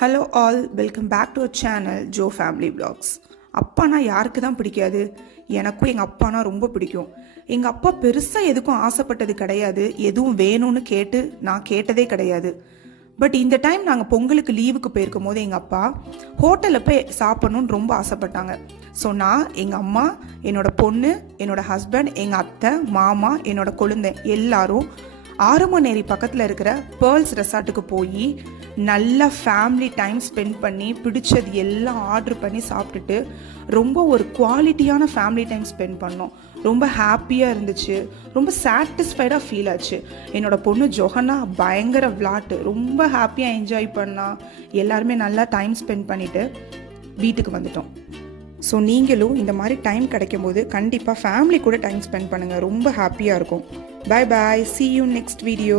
Hello all, welcome back to our channel Jo family vlogs. அப்பானா யாருக்கு தான் பிடிக்காது? எனக்கும் எங்கள் அப்பானா ரொம்ப பிடிக்கும். எங்கள் அப்பா பெருசாக எதுக்கும் ஆசைப்பட்டது கிடையாது, எதுவும் வேணும்னு கேட்டு நான் கேட்டதே கிடையாது. பட் இந்த டைம் நாங்கள் பொங்கலுக்கு லீவுக்கு போயிருக்கும் போது எங்கள் அப்பா ஹோட்டலில் போய் சாப்பிட்ணுன்னு ரொம்ப ஆசைப்பட்டாங்க. ஸோ நான், எங்கள் அம்மா, என்னோட பொண்ணு, என்னோட ஹஸ்பண்ட், எங்கள் அத்தை, மாமா, என்னோட கொழுந்தை எல்லாரும் ஆரமநேரி பக்கத்தில் இருக்கிற பேர்ல்ஸ் ரெசார்ட்டுக்கு போய் நல்லா ஃபேமிலி டைம் ஸ்பெண்ட் பண்ணி பிடிச்சது எல்லாம் ஆர்டர் பண்ணி சாப்பிட்டுட்டு ரொம்ப ஒரு குவாலிட்டியான ஃபேமிலி டைம் ஸ்பெண்ட் பண்ணோம். ரொம்ப ஹாப்பியாக இருந்துச்சு, ரொம்ப சாட்டிஸ்ஃபைடாக ஃபீல் ஆச்சு. என்னோடய பொண்ணு ஜொஹனா பயங்கர விளாட்டு, ரொம்ப ஹாப்பியாக என்ஜாய் பண்ணா. எல்லாருமே நல்லா டைம் ஸ்பெண்ட் பண்ணிவிட்டு வீட்டுக்கு வந்துட்டோம். ஸோ நீங்களும் இந்த மாதிரி டைம் கிடைக்கும் போது கண்டிப்பாக ஃபேமிலி கூட டைம் ஸ்பெண்ட் பண்ணுங்கள், ரொம்ப ஹாப்பியாக இருக்கும். Bye bye, see you next video.